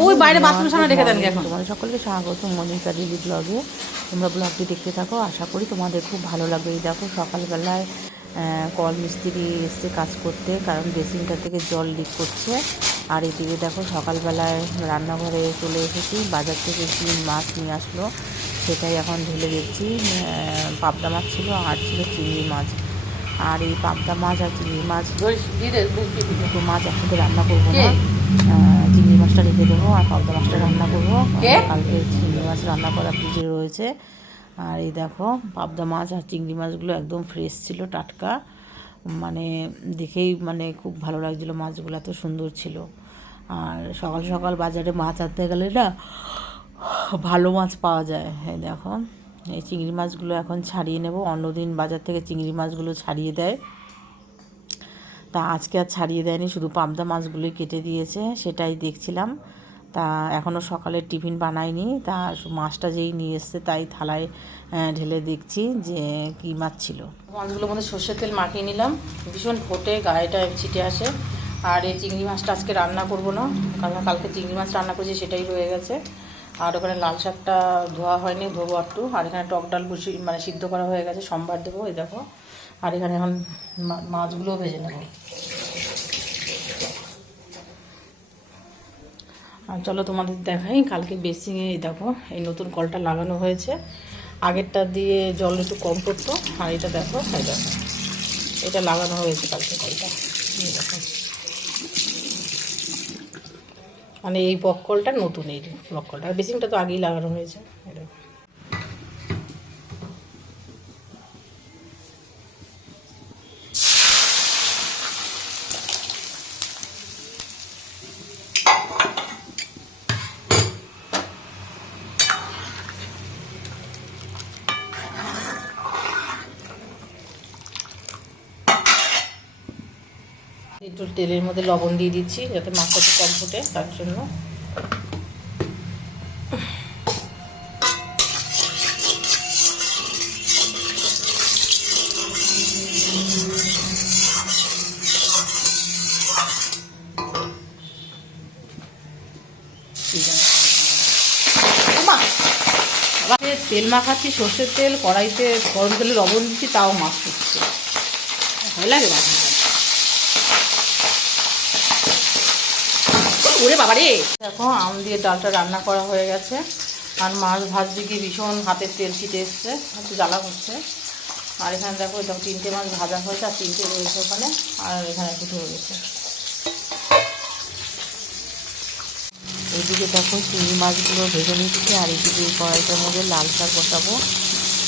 ওই বাইরে বাথরুম সামনে রেখে দেন এখন। তোমাদের সকলকে স্বাগত মনিকা দিদি ব্লগে তোমরা ব্লগটি দেখতে থাকো আশা করি তোমাদের খুব ভালো লাগবে। এই দেখো সকালবেলায় কল মিস্ত্রি এসছে কাজ করতে কারণ বেসিনটা থেকে জল লিক করছে। আর এদিকে দেখো সকালবেলায় রান্নাঘরে চলে এসেছি বাজার থেকে কি মাছ নিয়ে আসলো সেটাই এখন ঢেলে দিচ্ছি। পাবদা মাছ ছিল আর ছিল চিংড়ি মাছ। আর এই পাবদা মাছ আর চিংড়ি মাছ দুটো মাছ একসাথে রান্না করব না। চিংড়ি মাছটা রেখে দেবো আর পাবদা মাছটা রান্না করব? কালকে চিংড়ি মাছ রান্না করা ফ্রিজে রয়েছে। আর এই দেখো পাবদা মাছ আর চিংড়ি মাছগুলো একদম ফ্রেশ ছিল টাটকা। মানে দেখেই মানে খুব ভালো লাগছিল মাছগুলো এত সুন্দর ছিল। আর সকাল সকাল বাজারে মাছ আনতে গেলে না ভালো মাছ পাওয়া যায়। এই দেখো এই চিংড়ি মাছগুলো এখন ছাড়িয়ে নেব। অন্যদিন বাজার থেকে চিংড়ি মাছগুলো ছাড়িয়ে দেয়। তা আজকে আর ছাড়িয়ে দেয়নি, শুধু পাবদা মাছগুলোই কেটে দিয়েছে, সেটাই দেখছিলাম। তা এখনও সকালে টিফিন বানাইনি, তা মাছটা যেই নিয়ে এসছে তাই থালায় ঢেলে দেখছি যে কী মাছ ছিল। মাছগুলোর মধ্যে সর্ষের তেল মাখিয়ে নিলাম, ভীষণ ফোটে, গায়েটা ছিটে আসে। আর এই চিংড়ি মাছটা আজকে রান্না করব না, কারণ কালকে চিংড়ি মাছ রান্না করেছি সেটাই রয়ে গেছে। আর ওখানে লাল শাকটা ধোয়া হয়নি, ধোবো একটু। আর এখানে টক ডাল বসি মানে সিদ্ধ করা হয়ে গেছে, সোমবার দেবো, এই দেখো। আর এখানে এখন মা- মাছগুলোও ভেজে নেব। আর চলো তোমাদের দেখাই, কালকে বেসিংয়ে দেখো, এই নতুন কলটা লাগানো হয়েছে। আগেরটা দিয়ে জল একটু কম পড়তো, আর এটা দেখো, এই দেখো। এটা লাগানো হয়েছে কালকে কলটা। দেখো। মানে এই বক কলটা নতুন, এই বক কলটা। আর বেসিংটা তো আগেই লাগানো হয়েছে, এই একটু তেলের মধ্যে লবণ দিয়ে দিচ্ছি, যাতে মাছটা কম ফোটে, তার জন্য। তেল মাখাচ্ছি, সর্ষের তেল, কড়াইতে গরম তেলে লবণ দিচ্ছি, তাও মাছ ফুটছে ভয় লাগে মাছ ওরে বাবা রে দেখো, আম দিয়ে ডালটা রান্না করা হয়ে গেছে। আর মাছ ভাজতে গিয়ে ভীষণ হাতের তেল ছিটে এসছে, একটু জ্বালা করছে। আর এখানে দেখো দেখো, তিনটে মাছ ভাজা হয়েছে আর তিনটে রয়েছে ওখানে, আর এখানে দুটো রয়েছে এইদিকে দেখো, চিংড়ি মাছগুলো ভেজে নিচ্ছি আর এইদিকে এই কড়াইটার মধ্যে লাল শাক বসাবো।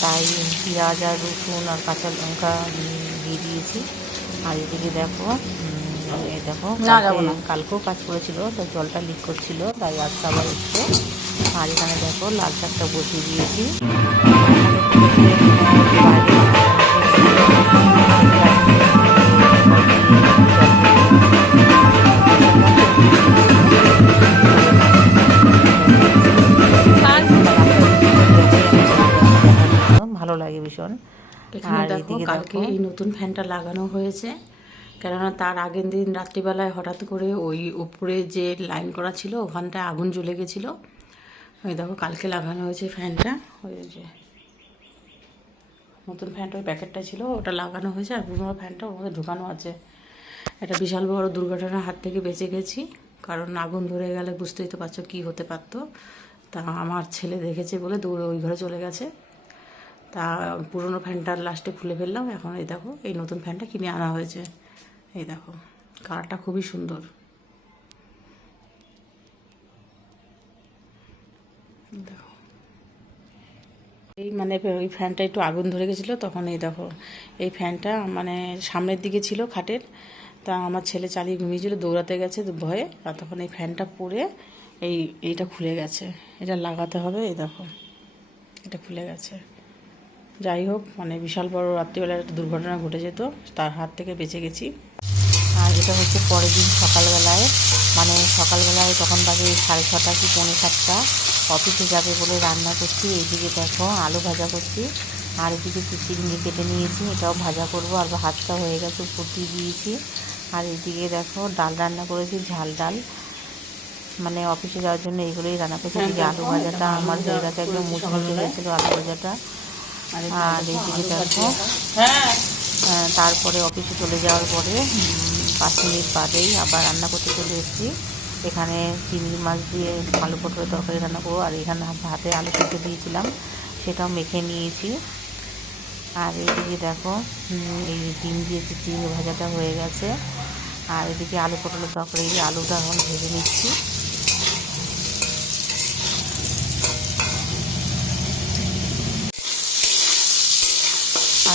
তাই পেঁয়াজ আর রসুন আর কাঁচা লঙ্কা দিয়ে দিয়েছি। আর এদিকে দেখো। এই দেখো কালকেও কাজ করেছিল তাই জলটা লিক করছিল তাই আজকে আবার এসছে। আর এখানে দেখো লাল শাকটা বসিয়ে দিয়েছি। ভালো লাগে ভীষণ। এখানে দেখো কালকে এই নতুন ফ্যানটা লাগানো হয়েছে। কেননা তার আগের দিন রাত্রিবেলায় হঠাৎ করে ওই উপরে যে লাইন করা ছিল ওখানটায় আগুন জ্বলে গেছিল। ওই দেখো কালকে লাগানো হয়েছে ফ্যানটা। ওই যে নতুন ফ্যানটা ওই প্যাকেটটা ছিল ওটা লাগানো হয়েছে। আর পুরোনো ফ্যানটা ওর মধ্যে ঢুকানো আছে। একটা বিশাল বড় দুর্ঘটনার হাত থেকে বেঁচে গেছি। কারণ আগুন ধরে গেলে বুঝতেই তো পারছ কী হতে পারতো। তা আমার ছেলে দেখেছে বলে দৌড়ে ওই ঘরে চলে গেছে। তা, পুরনো ফ্যানটার লাস্টে খুলে ফেললাম। এখন এই দেখো, এই নতুন ফ্যানটা কিনে আনা হয়েছে। এই দেখো কালারটা খুবই সুন্দর। দেখো। এই মানে ওই ফ্যানটা একটু আগুন ধরে গেছিল, তখন এই দেখো, এই ফ্যানটা মানে সামনের দিকে ছিল খাটের। তা আমার ছেলে চালিয়ে ঘুমিয়েছিল, দৌড়াতে গেছে ভয়ে। আর তখন এই ফ্যানটা পরে এই, এইটা খুলে গেছে। এটা লাগাতে হবে, এই দেখো, এটা খুলে গেছে। যাই হোক মানে বিশাল বড় রাত্রিবেলা একটা দুর্ঘটনা ঘটে যেত তার হাত থেকে বেঁচে গেছি। আর এটা হচ্ছে পরের দিন সকালবেলায় মানে সকালবেলায় তখন বাজে সাড়ে ছটা কি পৌনে সাতটা অফিসে যাবে বলে রান্না করছি এইদিকে দেখো আলু ভাজা করছি আর এদিকে চিংড়ি কেটে নিয়েছি এটাও ভাজা করব আর ভাতটা হয়ে গেছে দিয়ে দিয়েছি। আর এদিকে দেখো ডাল রান্না করেছি ঝাল ডাল। মানে অফিসে যাওয়ার জন্য এইগুলোই রান্না করছি এদিকে আলু ভাজাটা আমার হয়ে গেছে একদম মুচমুচে গেছিল আলু ভাজাটা। আর এইদিকে দেখো। হ্যাঁ। তারপরে অফিসে চলে যাওয়ার পরে পাঁচ মিনিট বাদেই আবার রান্না করতে চলে এসেছি। এখানে চিংড়ি মাছ দিয়ে আলু পটলের তরকারি রান্না করব। আর এখানে ভাতে আলু সিদ্ধ দিয়েছিলাম সেটাও মেখে নিয়েছি। আর এদিকে দেখো এই ডিম দিয়েছি চিংড়ি ভাজাটা হয়ে গেছে। আর এদিকে আলু পটলের তরকারি আলুটা এখন ভেজে নিচ্ছি।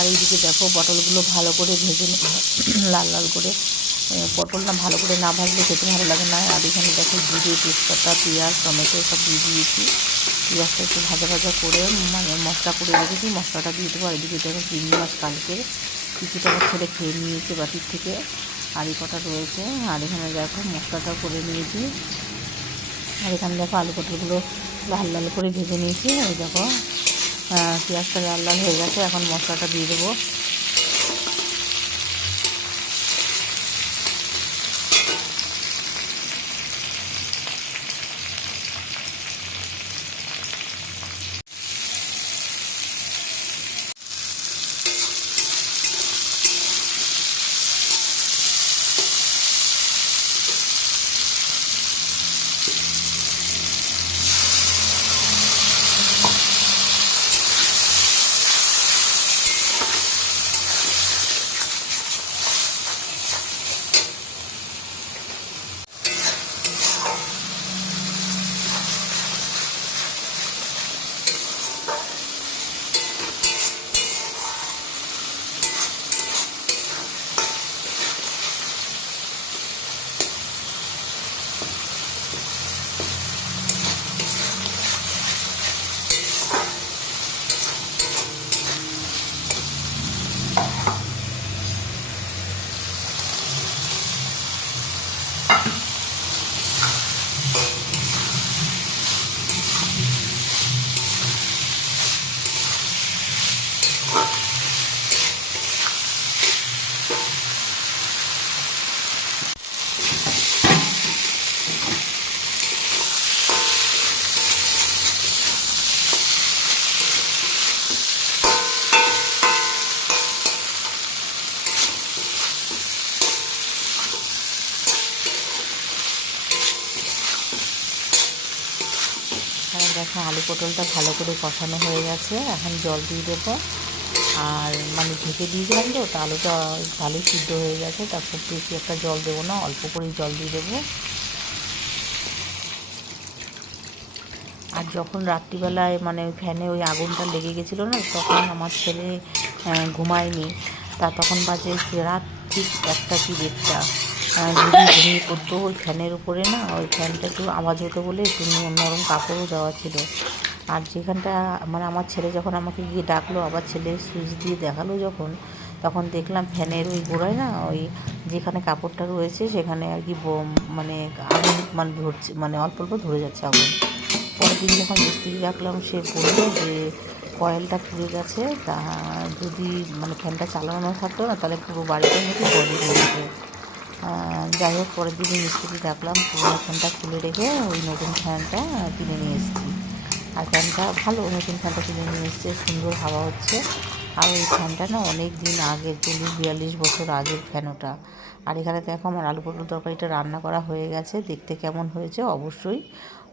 আর এইদিকে দেখো পটলগুলো ভালো করে ভেজে নে- লাল লাল করে এ, পটলটা ভালো করে না ভাজলে খেতে ভালো লাগে না। আর এখানে দেখো জিরে তেজপাতা পেঁয়াজ টমেটো সব দিয়ে দিয়েছি। পেঁয়াজটা একটু ভাজা ভাজা করে মানে মশলা করে রেখেছি। মশলাটা দিয়ে দেবো। আর এদিকে দেখো চিংড়ি মাছ কালকে কিছুটা ছেলে খেয়ে নিয়েছে বাটির থেকে। আর এই কটা রয়েছে। আর এখানে দেখো মশলাটাও করে নিয়েছি। আর এখানে দেখো আলু পটলগুলো লাল লাল করে ভেজে নিয়েছি। আর দেখো পেঁয়াজটা লাল লাল হয়ে গেছে এখন মশলাটা দিয়ে দেবো। এখানে দেখো আলু পটলটা ভালো করে কষানো হয়ে গেছে। এখন জল দিয়ে দেবো। আর মানে ঢেকে দিয়েছিলাম তো, তা আলুটা ভালোই সিদ্ধ হয়ে গেছে। তা খুব বেশি একটা জল দেবো না, অল্প করেই জল দিয়ে দেবো। আর যখন রাত্রিবেলায় মানে ফ্যানে ওই আগুনটা লেগে গেছিল না, তখন আমার ছেলে ঘুমায়নি। তা তখন বাজে রাত ঠিক একটা কি দেড়টা। ঘুমিয়ে পড়তো ওই ফ্যানের উপরে না, ওই ফ্যানটা একটু আওয়াজ হতো বলে একটু নরম কাপড়ও দেওয়া ছিল। আর যেখানটা মানে আমার ছেলে যখন আমাকে গিয়ে ডাকলো, আবার ছেলে সুইচ দিয়ে দেখাল যখন, তখন দেখলাম ফ্যানের ওই গোড়ায় না, ওই যেখানে কাপড়টা রয়েছে সেখানে আর কি মানে আগুন মানে ধরছে মানে অল্প অল্প ধরে যাচ্ছে আগুন। পরের দিন যখন মিস্ত্রি রাখলাম সে বলল যে কয়েলটা পুড়ে গেছে, তা যদি মানে ফ্যানটা চালানো থাকতো না, তাহলে পুরো বাড়িটার মধ্যে জলে হয়ে যেত। যাই হোক, পরের দিনই মিস্ত্রি ডাকলাম পুরোনো ফ্যানটা খুলে রেখে ওই নতুন ফ্যানটা কিনে নিয়ে এসেছি। আর ফ্যানটা ভালো নতুন ফ্যানটা কিনে নিয়ে এসছে, সুন্দর হাওয়া হচ্ছে। আর ওই ফ্যানটা না অনেক দিন আগের, চল্লিশ, বিয়াল্লিশ বছর আগের ফ্যান ওটা। আর এখানে দেখো আমার আলু পটল তরকারিটা রান্না করা হয়ে গেছে। দেখতে কেমন হয়েছে অবশ্যই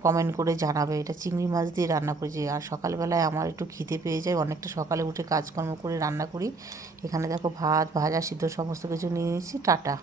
কমেন্ট করে জানাবে। এটা চিংড়ি মাছ দিয়ে রান্না করেছি। আর সকালবেলায় আমার একটু খিদে পেয়ে যায়। অনেকটা সকালে উঠে কাজকর্ম করে রান্না করি। এখানে দেখো ভাত, ভাজা, সিদ্ধ সমস্ত কিছু নিয়ে নিয়েছি। টাটা।